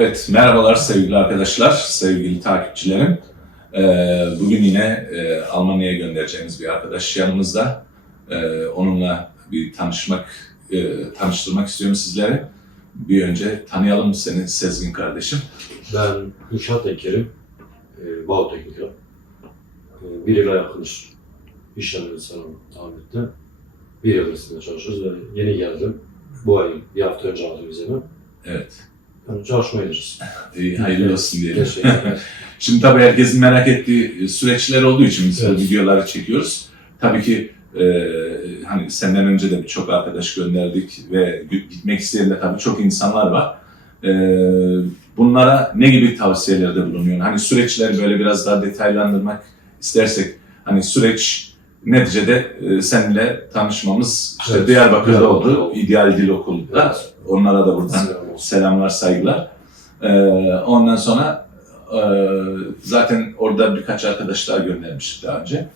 Evet, merhabalar sevgili arkadaşlar, sevgili takipçilerim. Ee, bugün yine e, Almanya'ya göndereceğimiz bir arkadaş yanımızda. Ee, onunla bir tanışmak, e, tanıştırmak istiyorum sizlere. Bir önce tanıyalım seni Sezgin kardeşim. Ben inşaat tekerim, e, bağ tekniker. E, bir yıla yakındır işlemleri sana Ahmet'te. Bir yıl arasında çalışıyoruz ve yeni geldim. Bu ay bir hafta önce aldım vizemi. Evet, Çalışmaya gideceğiz. iyi, hayırlı olsun diyelim. Şimdi tabii herkesin merak ettiği süreçler olduğu için biz bu Evet. videoları çekiyoruz. Tabii ki e, hani senden önce de birçok arkadaş gönderdik ve gitmek isteyen de tabii çok insanlar var. E, bunlara ne gibi tavsiyelerde bulunuyorsun? Hani süreçleri böyle biraz daha detaylandırmak istersek hani süreç neticede e, seninle tanışmamız işte Evet, Diyarbakır'da Diyarbakır'da oldu. İdeal Dil Okulu'da. Evet. Onlara da buradan olsun. Selamlar, saygılar. Ee, ondan sonra e, zaten orada birkaç arkadaş daha göndermiştik daha önce.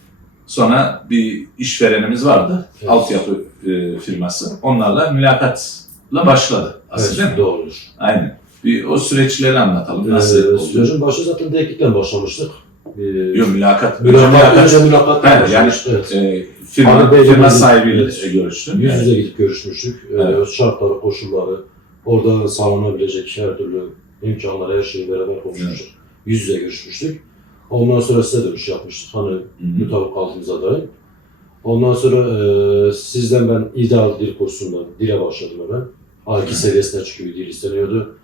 Sonra bir işverenimiz vardı, Evet. altyapı e, firması. Onlarla mülakatla başladı aslında Evet, doğrudur. Aynen. Bir o süreçleri anlatalım. Nasıl Ee, sürecin başı zaten denklikle başlamıştık. Ee, Yok mülakat. mülakat, önce mülakatla Evet, yani. Evet. e, firma, firma sahibiyle görüştüm. Yüz yüze gidip görüşmüştük. Ee, Evet. şartları, koşulları, orada sağlanabilecek her türlü imkanları, her şeyi beraber konuşmuştuk. Yüz yüze görüşmüştük. Ondan sonra size dönüş yapmıştık. Hani mutabakatımıza dair. Ondan sonra e, sizden ben ideal dil kursundan dile başladım hemen. A2 Evet. seviyesine çıkıyor dil isteniyordu.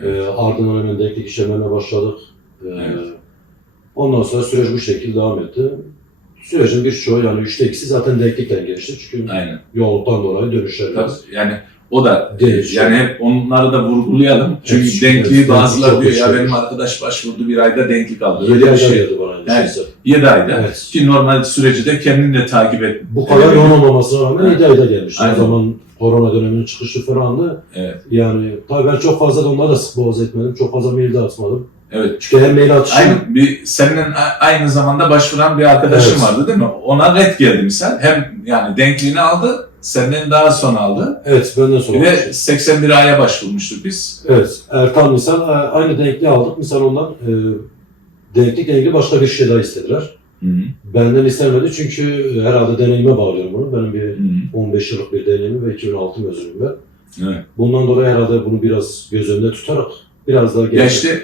E, ardından hemen denklik işlemlerine başladık. E, Evet. Ondan sonra süreç bu şekilde devam etti. Sürecin birçoğu yani üçte ikisi zaten denklikten geçti. Çünkü Aynen. yoğunluktan dolayı dönüşler Tabii, yani o da Değişiyor. yani hep onları da vurgulayalım. Çünkü Evet, denkliği evet, denklik diyor ya benim arkadaş başvurdu bir ayda denklik aldı. 7 Öyle bir şey. bana Evet. endişesi. 7 ayda. Evet. Ki normal süreci de kendin de takip et. Bu kadar yoğun olmamasına rağmen Evet. 7 ayda gelmiş. Aynen. O zaman korona döneminin çıkışı falandı. Evet. Yani tabii ben çok fazla da onlara da sık boğaz etmedim. Çok fazla mail de atmadım. Evet. Çünkü hem mail atışım... Aynı bir senin aynı zamanda başvuran bir arkadaşın Evet. vardı değil mi? Ona red geldi misal. Hem yani denkliğini aldı, senden daha sonra aldı. Evet benden sonra. Bir de olmuş. 81 aya başvurmuştuk biz. Evet Erkan misal aynı denkliği aldık. Misal ondan e, denklikle ilgili başka bir şey daha istediler. Hı hı. Benden istemedi çünkü e, herhalde deneyime bağlıyorum bunu. Benim bir Hı hı. 15 yıllık bir deneyimim ve 2006 mezunuyum ben. Evet. Bundan dolayı herhalde bunu biraz göz önünde tutarak biraz daha Ya işte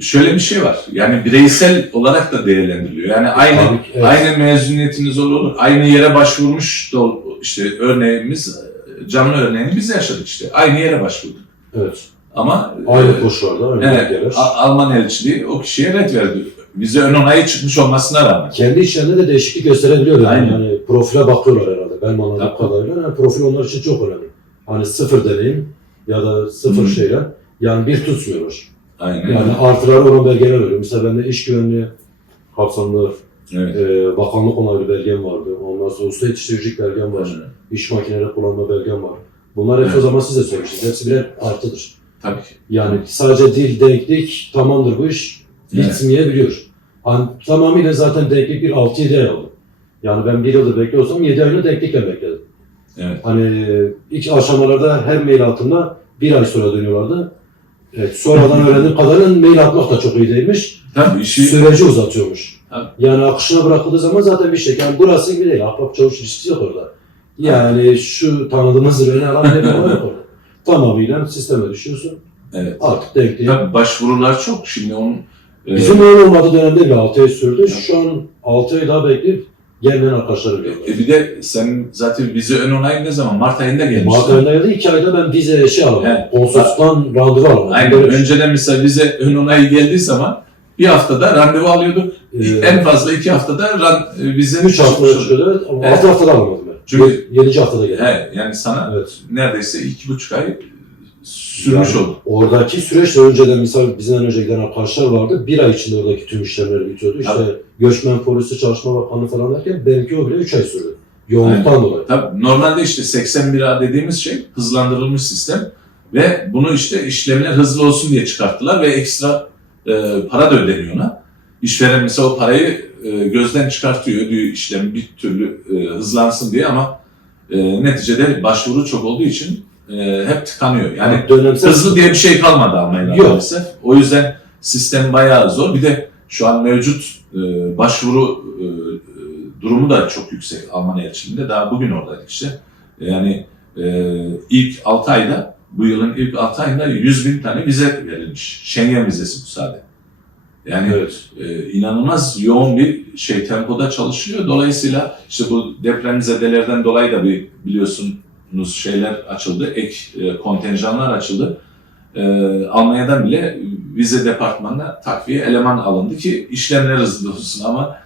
şöyle bir şey var. Yani bireysel olarak da değerlendiriliyor. Yani aynı Tabii ki, evet. aynı mezuniyetiniz olur. Aynı yere başvurmuş da işte örneğimiz canlı örneğini biz yaşadık işte. Aynı yere başvurduk. Evet. Ama Aynı e, koşullarda, evet. A- Alman elçiliği o kişiye red verdi. Bize ön onayı çıkmış olmasına rağmen. Kendi işlerinde de değişiklik gösterebiliyor yani. Aynen. yani profile bakıyorlar herhalde. Ben anladığım kadarıyla. Yani profil onlar için çok önemli. Hani sıfır deneyim ya da sıfır Hı. şeyler. Yani bir tutmuyorlar. Aynen. Yani artıları olan belgeler veriyor. Mesela bende iş güvenliği kapsamlı evet. e, bakanlık onaylı belgem vardı. Ondan sonra usta yetiştiricilik belgem var. Aynen. İş makineleri kullanma belgem var. Bunlar hepsi o Evet. zaman siz de söylemiştiniz. Hepsi birer artıdır. Tabii ki. Yani sadece dil, denklik tamamdır bu iş. Evet. Bitmeyebiliyor. Yani tamamıyla zaten denklik bir 6-7 ay oldu. Yani ben bir yıldır bekliyorsam 7 ayını denklikle bekledim. Evet. Hani ilk aşamalarda her mail altında bir ay sonra dönüyorlardı. Evet, sonradan öğrendiğim kadarıyla mail atmak da çok iyi değilmiş. Tabii işi Süreci uzatıyormuş. Tabii. Yani akışına bırakıldığı zaman zaten bir şey. Yani burası gibi değil. Ahbap çavuş ilişkisi yok orada. Yani şu tanıdığımız beni alan var yok orada. Tamamıyla sisteme düşüyorsun. evet. Artık denkliği. Tabii başvurular çok. Şimdi onun e, Bizim öyle olmadığı dönemde bir 6 ay sürdü. Şu an 6 ay daha bekleyip gelmeyen arkadaşları biliyorlar. e, bir de sen zaten vize ön onayı ne zaman? Mart ayında gelmişti. Mart ayında geldi 2 ayda ben vize şey alamadım. Evet. Konsolosluktan randevu alamadım. Aynen. Böyle şey. Önceden mesela vize ön onayı geldiği zaman bir haftada randevu alıyorduk. Ee, en fazla iki haftada ran, e, vize 3 haftada çıkıyordu evet ama Evet. 6 haftada alamadım ben. Çünkü- 7. haftada geldi. He, yani sana Evet. neredeyse iki buçuk ay sürmüş Yani oldu. Oradaki süreçte önceden misal bizden önce giden arkadaşlar vardı. Bir ay içinde oradaki tüm işlemleri bitiyordu. İşte Tabii. göçmen polisi, çalışma bakanlığı falan derken benimki o bile 3 ay sürdü. Yoğunluktan dolayı. Tabii normalde işte 81A dediğimiz şey hızlandırılmış sistem ve bunu işte işlemler hızlı olsun diye çıkarttılar ve ekstra e, para da ödeniyor ona. İşveren mesela o parayı e, gözden çıkartıyor diyor işlem bir türlü e, hızlansın diye ama e, neticede başvuru çok olduğu için e, hep tıkanıyor. Yani dönemsel hızlı diye bir şey kalmadı Almanya'da Yok. maalesef. O yüzden sistem bayağı zor. Bir de şu an mevcut e, başvuru e, durumu da çok yüksek Alman elçiliğinde. Daha bugün oradaydık işte. Yani e, ilk 6 ayda, bu yılın ilk 6 ayında 100 bin tane vize verilmiş. Schengen vizesi bu sadece. Yani Evet. e, inanılmaz yoğun bir şey tempoda çalışıyor. Dolayısıyla işte bu depremzedelerden dolayı da bir biliyorsunuz şeyler açıldı, ek e, kontenjanlar açıldı. E, Almanya'dan bile vize departmanına takviye eleman alındı ki işlemler hızlı olsun ama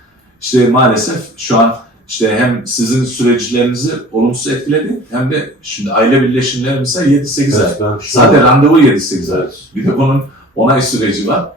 işte maalesef şu an işte hem sizin süreçlerinizi olumsuz etkiledi hem de şimdi aile birleşimleri mesela 7-8 ay. Evet, ben şu Zaten randevu 7-8 ay. Bir de bunun onay süreci var.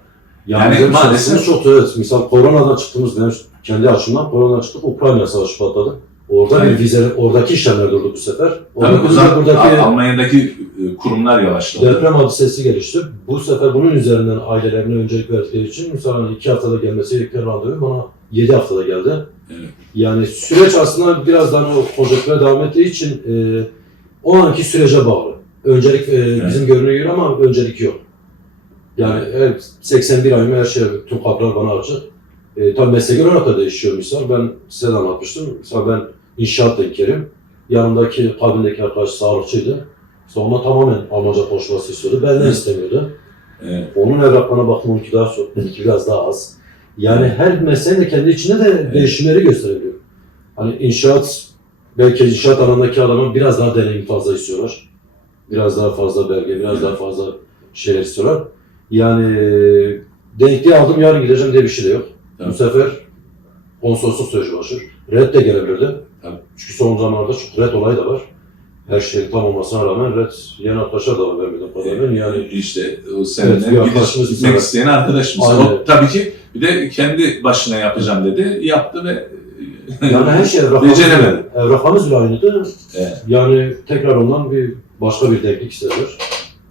Yani, Yani bizim maalesef- çok evet. Misal koronadan çıktığımız benim kendi açımdan koronadan çıktık Ukrayna savaşı patladı. Orada Evet. bir vize, oradaki işlemler durdu bu sefer. Orada Tabii uzak, buradaki Al- Almanya'daki e, kurumlar yavaşladı. deprem hadisesi gelişti. Bu sefer bunun üzerinden ailelerine öncelik verdikleri için hani iki haftada gelmesi gereken randevu bana yedi haftada geldi. Evet. Yani süreç aslında birazdan o konjonktüre devam ettiği için e, o anki sürece bağlı. Öncelik e, bizim görünüyor ama öncelik yok. Yani evet, 81 ayımı her şey, tüm kapılar bana açık. E, tabii mesleki olarak da değişiyor misal. Ben size de anlatmıştım. Mesela ben inşaat teknikeriyim. Yanımdaki kabindeki arkadaş sağlıkçıydı. Sonra tamamen Almanca konuşması istiyordu. Benden Evet. istemiyordu. Evet. Onun evraklarına baktım onunki daha çok, benimki biraz daha az. Yani her mesleğin de kendi içinde de Evet. değişimleri gösterebiliyor. Hani inşaat, belki inşaat alanındaki adamın biraz daha deneyim fazla istiyorlar. Biraz daha fazla belge, biraz Evet. daha fazla şeyler istiyorlar. Yani denkliği aldım yarın gideceğim diye bir şey de yok. Tabii. Bu sefer konsolosluk süreci başlıyor. Red de gelebilirdi. Tabii. Çünkü son zamanlarda çok red olayı da var. Her şey tam olmasına rağmen red yeni arkadaşlar da var vermediğim kadarıyla. Yani işte o Evet, seninle bir arkadaşımız gitmek isteyen arkadaşımız. O tabii ki bir de kendi başına yapacağım dedi. Yaptı ve Yani her şey evraklarımız Beceremedi. bile, aynıydı. Evet. Yani tekrar ondan bir başka bir denklik istediler.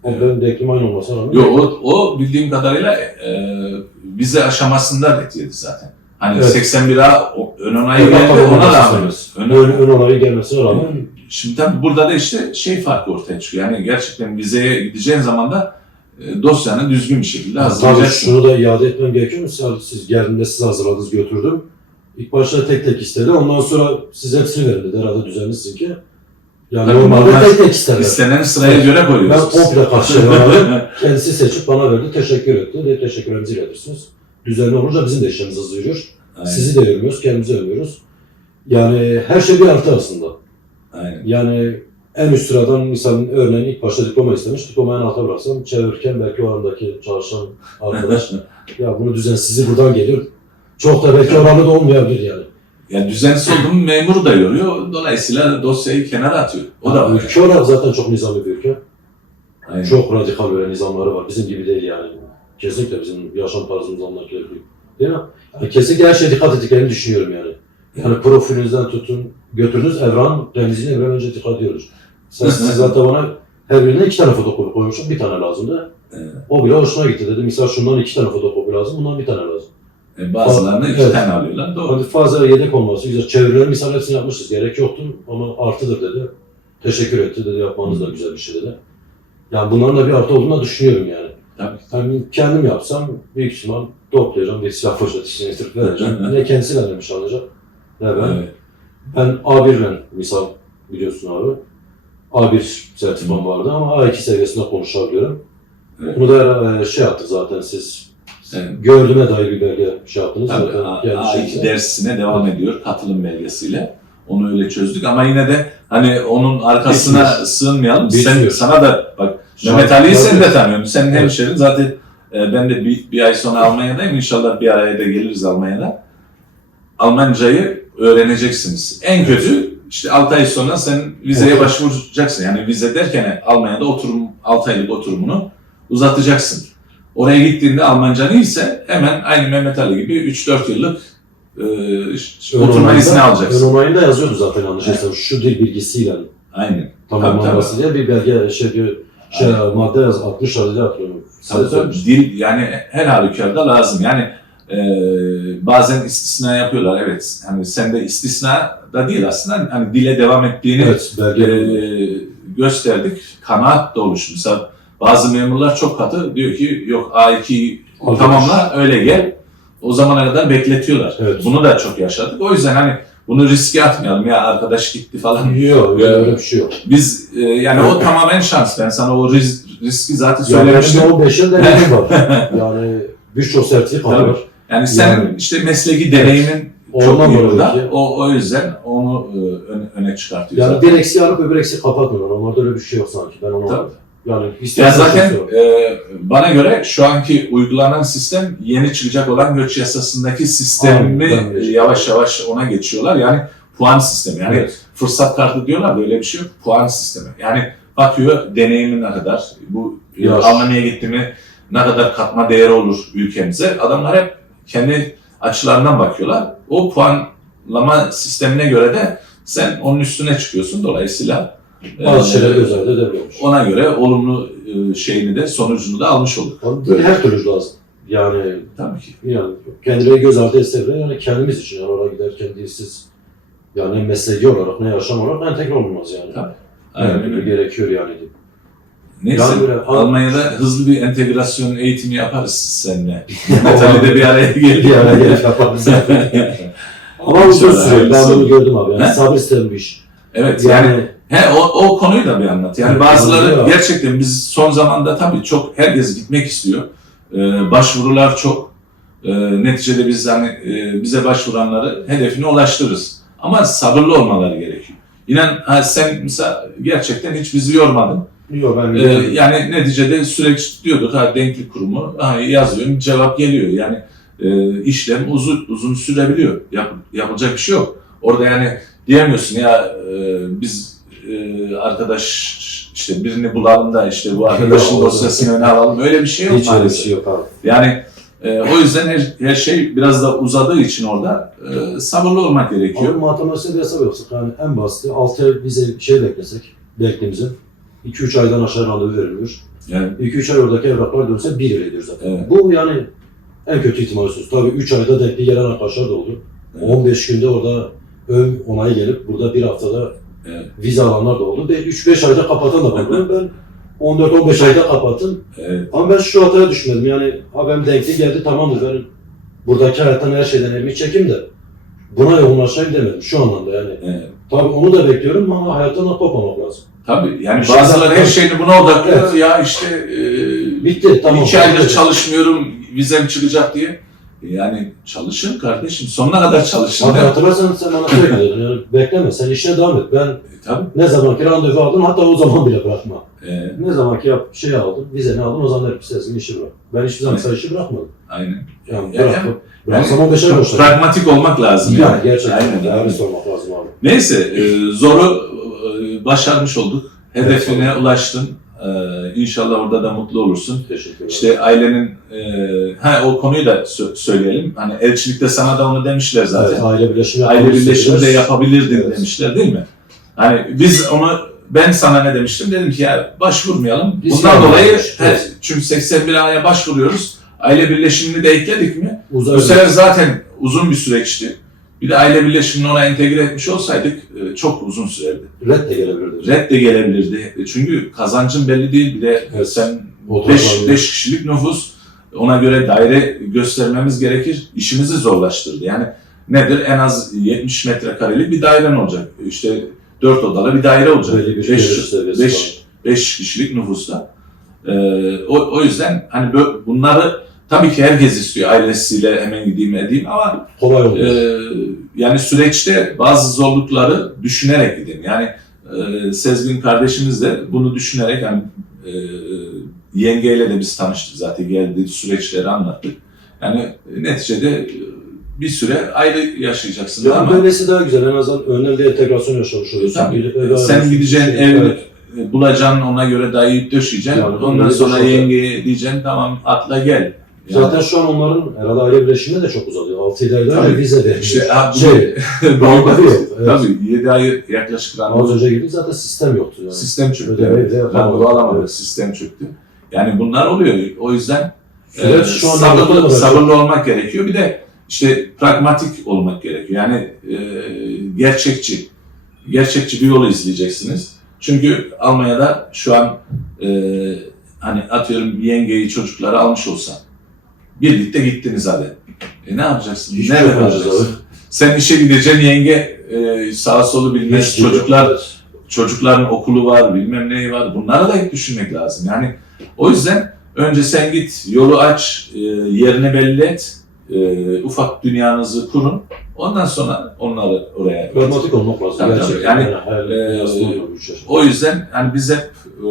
O Evet. benim denklim aynı olmasına rağmen. Yo, o, o bildiğim kadarıyla e, vize aşamasında ret yedi zaten. Hani Evet. 81A o- ön onayı Evet, geldi tabii, ona olması rağmen. istemez. Ön, Ön, ön onayı gelmesine rağmen Şimdi tabii burada da işte şey farkı ortaya çıkıyor. Yani gerçekten vizeye gideceğin zaman da e, dosyanı düzgün bir şekilde tabii hazırlayacaksın. şunu da iade etmem gerekiyor. Mesela siz geldiğinde siz hazırladınız götürdüm. İlk başta tek tek istedi. Ondan sonra siz hepsini verin dedi. Herhalde düzenlisin ki. Yani Tabii normalde normal- tek tek isterler. İstenen sıraya göre Ben koyuyoruz. komple karşılayamadım. Kendisi seçip bana verdi. Teşekkür etti. Dedi teşekkürlerimizi iletirsiniz. Düzenli olunca bizim de işlerimiz hızlı yürür. Aynen, Sizi de övmüyoruz, kendimizi övmüyoruz. Yani her şey bir artı aslında. aynen. Yani en üst sıradan insanın örneğin ilk başta diploma istemiş. Diplomayı alta bıraksam çevirirken belki o andaki çalışan arkadaş ya bunu düzensizi buradan geliyor. Çok da belki oranı da olmayabilir yani. Yani düzensiz oldu mu memuru da yoruyor. Dolayısıyla dosyayı kenara atıyor. O da. Ülke olarak zaten çok nizami bir ülke. Aynen. Çok radikal böyle nizamları var. Bizim gibi değil yani. Kesinlikle bizim yaşam tarzımız onlarkiler değil. Değil mi? Yani kesinlikle her şeye dikkat ettiklerini düşünüyorum yani. Yani profilinizden tutun, götürünüz evran, temizliğine evren önce dikkat ediyoruz. Sen, siz zaten bana her birine iki tane fotokopi koymuşum, bir tane lazımdı. Evet. O bile hoşuna gitti dedi. Misal şundan iki tane fotokopi lazım, bundan bir tane lazım. E, bazılarını iki Evet. tane alıyorlar. Doğru. Hani fazla yedek olması güzel. Çevirileri misal hepsini yapmışız. Gerek yoktu ama artıdır dedi. Teşekkür etti dedi. Yapmanız da güzel bir şey dedi. Yani bunların da bir artı olduğunu da düşünüyorum yani. Tabii. Yani kendim yapsam büyük ihtimal toplayacağım, bir silah içine getirip vereceğim. ne kendisi vermemiş alacak. Ne ben. Evet. Ben A1 ile misal biliyorsun abi. A1 sertifam vardı ama A2 seviyesinde konuşabiliyorum. Evet. Bunu da e, şey yaptık zaten siz Evet. gördüğüme dair bir belge şey yaptınız. Tabii, zaten A- kendi A2 şeyinize. dersine devam ediyor katılım belgesiyle. Onu öyle çözdük ama yine de hani onun arkasına Bitmiyor. sığınmayalım. Sen, Bitmiyor. sana da bak Mehmet Ali'yi sen de tanıyorsun. Senin Evet. hemşerin zaten e, ben de bir, bir ay sonra Almanya'dayım. İnşallah bir araya da geliriz Almanya'da. Almancayı öğreneceksiniz. En kötü işte 6 ay sonra sen vizeye Oturum. başvuracaksın. Yani vize derken Almanya'da oturum 6 aylık oturumunu uzatacaksın. Oraya gittiğinde Almancan iyiyse hemen aynı Mehmet Ali gibi 3-4 yıllık e, Ön oturma izni alacaksın. Ön onayında yazıyordu zaten yanlış evet. Şu dil bilgisiyle Aynen. tamamlanması diye bir belge şey bir şey madde yaz 60 adıyla atıyorum. Tabii tabii. Dil yani her halükarda lazım. Yani e, bazen istisna yapıyorlar. Evet. Hani sende istisna da değil aslında. Hani dile devam ettiğini Evet belge. e, gösterdik. Kanaat da. Mesela bazı memurlar çok katı diyor ki yok A2'yi Al tamamla öyle gel. O zamana kadar bekletiyorlar. Evet. Bunu da çok yaşadık. O yüzden hani bunu riske atmayalım ya arkadaş gitti falan. Yok öyle, bir şey yok. Biz e, yani o tamamen şans. Ben sana o risk, riski zaten Yani söylemiştim. benim 15 yıl deneyimim var. yani birçok sertifika Tabii. var. Yani sen Yani- işte mesleki deneyimin çok Ondan iyi dolayı burada. ki O, o yüzden onu e, öne, öne çıkartıyor yani zaten. bir eksiği alıp öbür eksiği kapatmıyorlar. Onlarda öyle bir şey yok sanki. Ben onu Tabii. Yani Ya zaten e, bana göre şu anki uygulanan sistem yeni çıkacak olan göç yasasındaki sistemi Aynen, yavaş yavaş ona geçiyorlar. Yani puan sistemi. Yani Evet. fırsat kartı diyorlar da öyle bir şey yok. Puan sistemi. Yani bakıyor deneyimin ne kadar, bu e, Yaş. Almanya'ya gitti mi ne kadar katma değeri olur ülkemize. Adamlar hep kendi açılarından bakıyorlar. O puanlama sistemine göre de sen onun üstüne çıkıyorsun. Dolayısıyla Bazı şeyler göz ardı edemiyormuş. ona göre olumlu e, şeyini de sonucunu da almış olduk. Dil her türlü lazım. Yani Tabii ki. yani kendileri göz ardı etse yani kendimiz için yani oraya giderken dilsiz yani ne mesleki olarak ne yaşam olarak entegre olunmaz yani. Tabii. Aynen öyle. gerekiyor yani. Neyse Yani böyle- Almanya'da hızlı bir entegrasyon eğitimi yaparız seninle. Metali de bir araya gelip. Bir ara gelip yaparız. Ama uzun sürüyor. Ben bunu gördüm abi. Yani sabır isteyen bir iş. Evet yani Yani he, o, o konuyu da bir anlat. Yani bazıları gerçekten biz son zamanda tabii çok herkes gitmek istiyor. Ee, başvurular çok. Ee, neticede biz hani e, bize başvuranları hedefine ulaştırırız. Ama sabırlı olmaları gerekiyor. İnan ha, sen mesela gerçekten hiç bizi yormadın. yok ben Ee, yani neticede süreç diyorduk ha denklik kurumu ha, yazıyorum cevap geliyor. Yani e, işlem uzun uzun sürebiliyor. Yap, yapılacak bir şey yok. Orada yani diyemiyorsun ya e, biz e, arkadaş işte birini bulalım da işte bu arkadaşın dosyasını öne alalım. Öyle bir şey yok hiç öyle bir şey yok abi. Yani e, o yüzden her, her şey biraz da uzadığı için orada e, sabırlı olmak gerekiyor. matematiksel bir hesap yapsak yani en basiti 6 ay bize bir şey beklesek beklediğimizi 2-3 aydan aşağı randevu veriliyor. Yani 2-3 ay oradaki evraklar dönse 1 yıl ediyor zaten. Evet. Bu yani en kötü ihtimal söz. Tabii 3 ayda denkli gelen arkadaşlar da oldu. Evet. 15 günde orada ön onayı gelip burada bir haftada Evet. vize alanlar da oldu. Ve 3-5 ayda kapatan da var. ben 14-15 ayda kapattım. e, Ama ben şu hataya düşmedim. Yani ha denkli geldi tamamdır. Ben buradaki hayattan her şeyden elimi çekeyim de buna yoğunlaşayım demedim. Şu anlamda yani. e, Tabii onu da bekliyorum ama hayattan da kopmamak lazım. Tabii yani bazıları her şeyini buna odaklıyor. Evet. Ya işte e, Bitti tamam. iki aydır çalışmıyorum vizem çıkacak diye. Yani çalışın kardeşim sonuna kadar çalışın. Abi E, hatırlarsan sen bana sürekli dedin yani bekleme sen işine devam et. Ben tabii. ne zamanki randevu aldım hatta o zaman bile bırakma. E, Ne zamanki yap, şey aldım, vizeni aldım o zaman hep sezgin işi bırak. Ben hiçbir zaman Evet. işi bırakmadım. aynen. Yani Ya- bıraktım. Bıraksam 15 ay Çok boşuna. pragmatik olmak lazım. Yani Yani. gerçekten Aynen, yani aynen. sormak lazım abi. Neyse e, zoru e, başarmış olduk. Hedefine ulaştın. E, inşallah orada da mutlu olursun. Teşekkür ederim. İşte ailenin e, ha o konuyu da sö- söyleyelim. Hani elçilikte sana da onu demişler zaten. Evet, aile birleşimi aile birleşimi de yapabilirdin Evet. demişler değil mi? Hani biz onu ben sana ne demiştim? Dedim ki ya başvurmayalım. Biz Bundan dolayı Evet. he, çünkü 81 aya başvuruyoruz. Aile birleşimini de ekledik mi? Uzay Bu sefer zaten uzun bir süreçti. Bir de aile birleşimini ona entegre etmiş olsaydık e, çok uzun sürerdi. red de gelebilirdi. Red de gelebilirdi. E, Çünkü kazancın belli değil. Bir de Evet. sen Oturak 5 alıyor. beş kişilik nüfus ona göre daire göstermemiz gerekir. İşimizi zorlaştırdı. Yani nedir? En az 70 metrekarelik bir dairen olacak. İşte 4 odalı bir daire olacak. Belli bir 5 gelir seviyesi beş- var. 5 kişilik nüfusta. Ee, o, o yüzden hani bö- bunları tabii ki herkes istiyor ailesiyle hemen gideyim edeyim ama Kolay olmuyor. ee, yani süreçte bazı zorlukları düşünerek gidin. Yani e, Sezgin kardeşimiz de bunu düşünerek yani e, yengeyle de biz tanıştık zaten geldi süreçleri anlattık. Yani neticede e, bir süre ayrı yaşayacaksın Yani ama böylesi daha güzel. En azından bir entegrasyon yaşamış oluyorsun. Tabii. Bir- bir- sen gideceksin şey- ev Evet. e, bulacaksın ona göre dayayıp döşeyeceksin. Yani Ondan sonra yengeye diyeceksin tamam atla gel. Yani Zaten şu an onların herhalde aile birleşimi de çok uzadı. 6 ayda Tabii. önce vize vermiş. işte abi, şey, randevu yok. Evet. tabii 7 ay yaklaşık randevu Az önce girdik zaten sistem yoktu yani. Sistem çöktü. Evet. yapamadık. Randevu alamadık. Evet. Sistem çöktü. Yani bunlar oluyor. O yüzden Süreç e, şu sabırlı, sabırlı olmak gerekiyor. Bir de işte pragmatik olmak gerekiyor. Yani e, gerçekçi. Gerçekçi bir yolu izleyeceksiniz. Çünkü Almanya'da şu an e, hani atıyorum yengeyi çocukları almış olsan birlikte gittiniz hadi. E ne yapacaksın? Nerede şey yapmayacağız kalacaksın? Sen işe gideceksin yenge e, sağa solu bilmez. Hiç. Çocuklar çocukların okulu var, bilmem neyi var. Bunlara da hep düşünmek lazım. Yani o yüzden önce sen git, yolu aç, e, yerini belli et, e, ufak dünyanızı kurun. Ondan sonra onları oraya Pragmatik olmak lazım. Tabii, tabii. Yani, her e, işler. O yüzden hani biz hep e,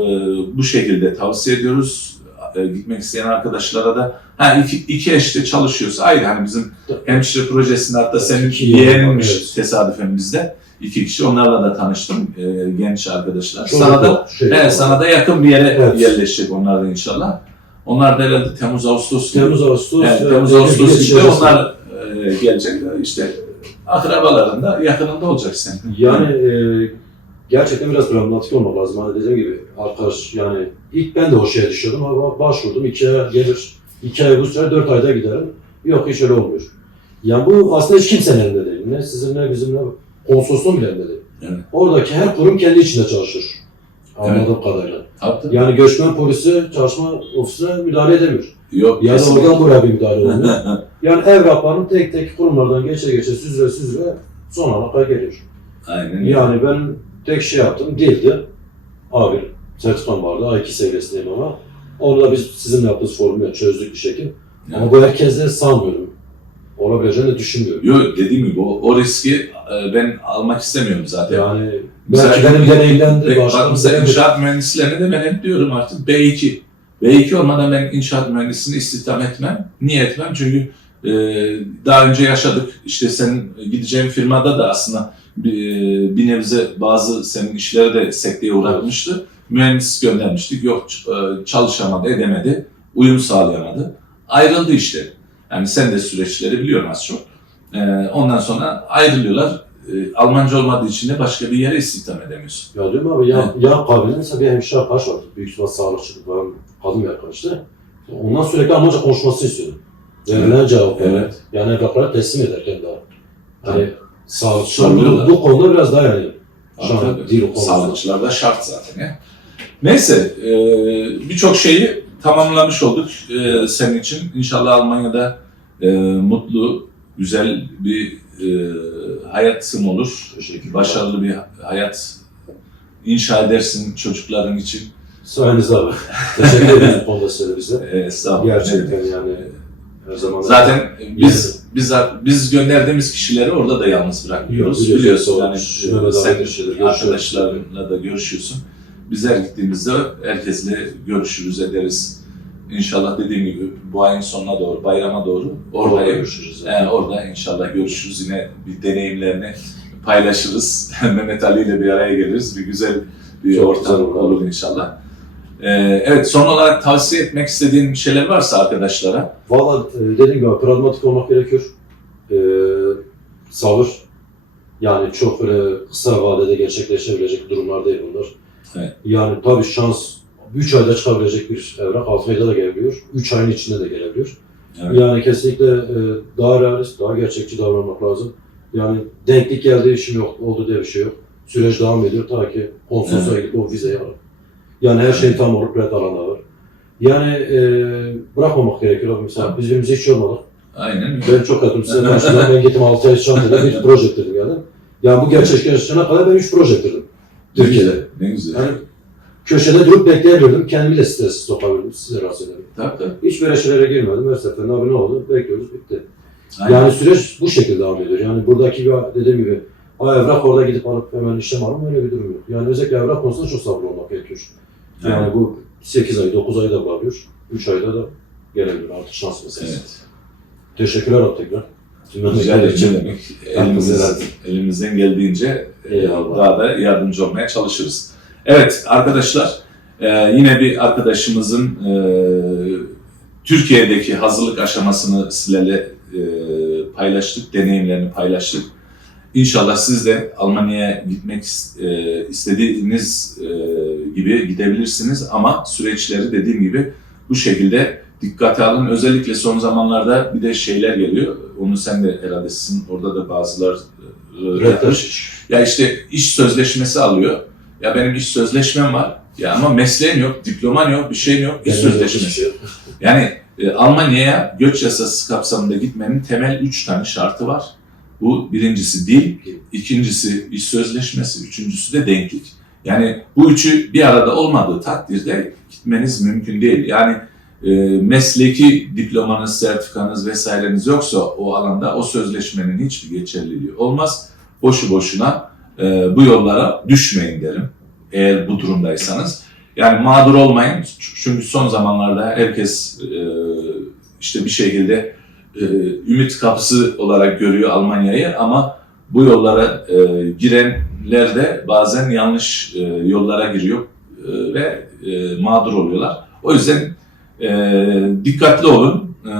bu şekilde tavsiye ediyoruz. E, gitmek isteyen arkadaşlara da ha iki, iki eşte çalışıyorsa ayrı hani bizim hemşire projesinde hatta senin yeğeninmiş evet. tesadüfen bizde. iki kişi onlarla da tanıştım e, genç arkadaşlar. Çok sana da şey, Evet, sana da yakın bir yere Evet. yerleşecek onlar da inşallah. Onlar da herhalde Temmuz Ağustos gibi. Temmuz Ağustos. Evet, e, Temmuz Ağustos gibi onlar e, gelecek. İşte akrabalarında yakınında olacak senin. Yani e, gerçekten biraz pragmatik olmak lazım. Hani dediğim gibi arkadaş yani ilk ben de o şeye düşüyordum ama başvurdum. iki ay gelir, iki ay bu süre dört ayda giderim. Yok hiç öyle olmuyor. Yani bu aslında hiç kimsenin elinde değil. Ne sizin ne bizim ne konsolosluğun bile elinde değil. Evet. Oradaki her kurum kendi içinde çalışır. Anladığım kadarıyla. Tabii. Yani göçmen polisi çalışma ofisine müdahale edemiyor. Yok. Ya da kesinlikle. oradan buraya bir müdahale olmuyor. Yani evrakların tek tek kurumlardan geçe geçe süzüle süzüle son halaka geliyor. Aynen. Yani ben tek şey yaptım, dildi. A1 sertifikam vardı, A2 seviyesindeyim ama. Onu da biz sizin yaptığınız formülle çözdük bir şekil. Ama bu herkeste sanmıyorum. Olabileceğini düşünmüyorum. Yok dediğim gibi o, o riski e, ben almak istemiyorum zaten. Yani Mesela- belki benim deneyimlendi, Bak mesela inşaat mühendislerine de ben hep diyorum artık B2. B2 olmadan ben inşaat mühendisini istihdam etmem. Niye etmem? Çünkü e, daha önce yaşadık. İşte sen gideceğin firmada da aslında bir, bir nebze bazı senin işleri de sekteye uğratmıştı. Mühendis göndermiştik. Yok e, çalışamadı, edemedi. Uyum sağlayamadı. Ayrıldı işte. Yani sen de süreçleri biliyorsun az çok. E, ondan sonra ayrılıyorlar. E, Almanca olmadığı için de başka bir yere istihdam edemiyorsun. Ya diyorum abi ya, ya kabiliğinde mesela bir hemşire arkadaş vardı. Büyük ihtimal sağlıkçı falan kadın bir arkadaştı. Ondan sürekli Almanca konuşmasını istiyordum. Verilen cevap Evet. Yani evrakları teslim ederken daha. Hani sağlıkçı Soruyorlar. bu, bu konuda biraz daha yani. Şu an dil konusunda. Sağlıkçılar da şart zaten ya. Neyse, e, birçok şeyi tamamlamış olduk e, senin için. İnşallah Almanya'da e, mutlu, güzel bir e, hayatın olur. Başarılı bir hayat inşa edersin çocukların için. Sayenizde abi. Teşekkür ederiz bu konuda size de bize. E, estağfurullah. Gerçekten yani her zaman Zaten biz biz biz gönderdiğimiz kişileri orada da yalnız bırakmıyoruz. Biliyorsun, Biliyorsun yani da sen arkadaşlarınla da görüşüyorsun. Biz her gittiğimizde herkesle görüşürüz ederiz. İnşallah dediğim gibi bu ayın sonuna doğru, bayrama doğru orada görüşürüz. yani orada inşallah görüşürüz. Yine bir deneyimlerini paylaşırız. Mehmet Ali ile bir araya geliriz. Bir güzel bir Çok ortam güzel olur. olur inşallah. Ee, evet son olarak tavsiye etmek istediğin şeyler varsa arkadaşlara. Valla e, dediğim gibi pragmatik olmak gerekiyor. Ee, sabır. Yani çok böyle kısa vadede gerçekleşebilecek durumlar değil bunlar. Evet. Yani tabii şans 3 ayda çıkabilecek bir evrak 6 ayda da gelebiliyor. 3 ayın içinde de gelebiliyor. Evet. Yani kesinlikle e, daha realist, daha gerçekçi davranmak lazım. Yani denklik geldiği işim yok, oldu diye bir şey yok. Süreç devam ediyor ta ki konsolosluğa gidip o vizeyi alır. Yani her şey tam olup red alan da var. Yani e, bırakmamak gerekiyor. abi. Mesela biz birbirimize hiç olmadık. Aynen. Ben çok katım size karşıdan ben gittim 6 ay Çanta'da bir proje ettirdim geldim. Yani bu gerçekleşene kadar ben 3 proje ettirdim. Türkiye'de. Ne güzel. Yani köşede durup bekleyebilirdim. Kendimi de stres sokabilirdim. Size rahatsız ederim. Tabii tabii. Hiç böyle şeylere girmedim. Her seferinde abi ne oldu? Bekliyoruz bitti. Aynen. Yani süreç bu şekilde devam ediyor. Yani buradaki bir dediğim gibi ha evrak orada gidip alıp hemen işlem alım öyle bir durum yok. Yani özellikle evrak konusunda çok sabırlı olmak gerekiyor. Yani Aynen. bu 8 ay, 9 ayda bağlıyor. 3 ayda da gelebilir artık şans meselesi. Evet. Teşekkürler abi tekrar. Ederim. için. Ne demek? Hakkınızı helal Elimiz, elimizden geldiğince e, Eyvallah. daha da yardımcı olmaya çalışırız. Evet arkadaşlar e, yine bir arkadaşımızın e, Türkiye'deki hazırlık aşamasını sizlerle paylaştık, deneyimlerini paylaştık. İnşallah siz de Almanya'ya gitmek is- istediğiniz gibi gidebilirsiniz ama süreçleri dediğim gibi bu şekilde dikkate alın. Özellikle son zamanlarda bir de şeyler geliyor. Onu sen de herhalde sizin orada da bazılar e, yapmış. Rehber. Ya işte iş sözleşmesi alıyor. Ya benim iş sözleşmem var. Ya ama mesleğim yok, diploman yok, bir şeyin yok, iş sözleşmesi. Yani e, Almanya'ya göç yasası kapsamında gitmenin temel üç tane şartı var. Bu birincisi dil, ikincisi iş sözleşmesi, üçüncüsü de denklik. Yani bu üçü bir arada olmadığı takdirde gitmeniz mümkün değil. Yani e, mesleki diplomanız, sertifikanız vesaireniz yoksa o alanda o sözleşmenin hiçbir geçerliliği olmaz. Boşu boşuna e, bu yollara düşmeyin derim eğer bu durumdaysanız. Yani mağdur olmayın çünkü son zamanlarda herkes e, işte bir şekilde e, ümit kapısı olarak görüyor Almanya'yı ama bu yollara e, girenler de bazen yanlış yollara giriyor ve mağdur oluyorlar. O yüzden e, dikkatli olun e,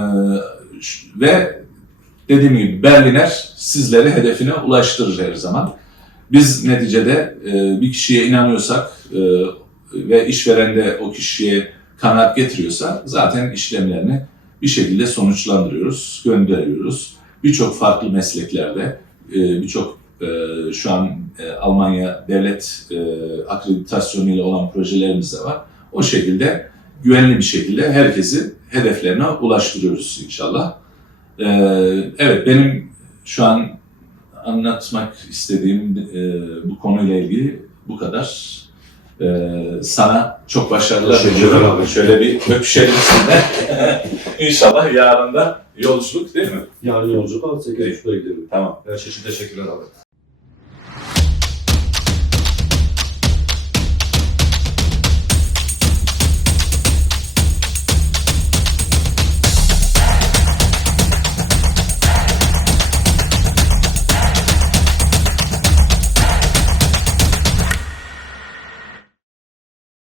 ve dediğim gibi Berliner sizleri hedefine ulaştırır her zaman. Biz neticede e, bir kişiye inanıyorsak e, ve işveren de o kişiye kanaat getiriyorsa zaten işlemlerini bir şekilde sonuçlandırıyoruz, gönderiyoruz. Birçok farklı mesleklerde, e, birçok e, şu an e, Almanya devlet e, akreditasyonuyla olan projelerimiz de var. O şekilde güvenli bir şekilde herkesi hedeflerine ulaştırıyoruz inşallah. E, evet benim şu an anlatmak istediğim e, bu konuyla ilgili bu kadar. E, sana çok başarılar diliyorum. Şöyle bir öpüşelim sizinle. İnşallah yarın da yolculuk değil mi? Yarın yolculuk al 8.30'da gidelim. Tamam. Her şey için teşekkürler abi.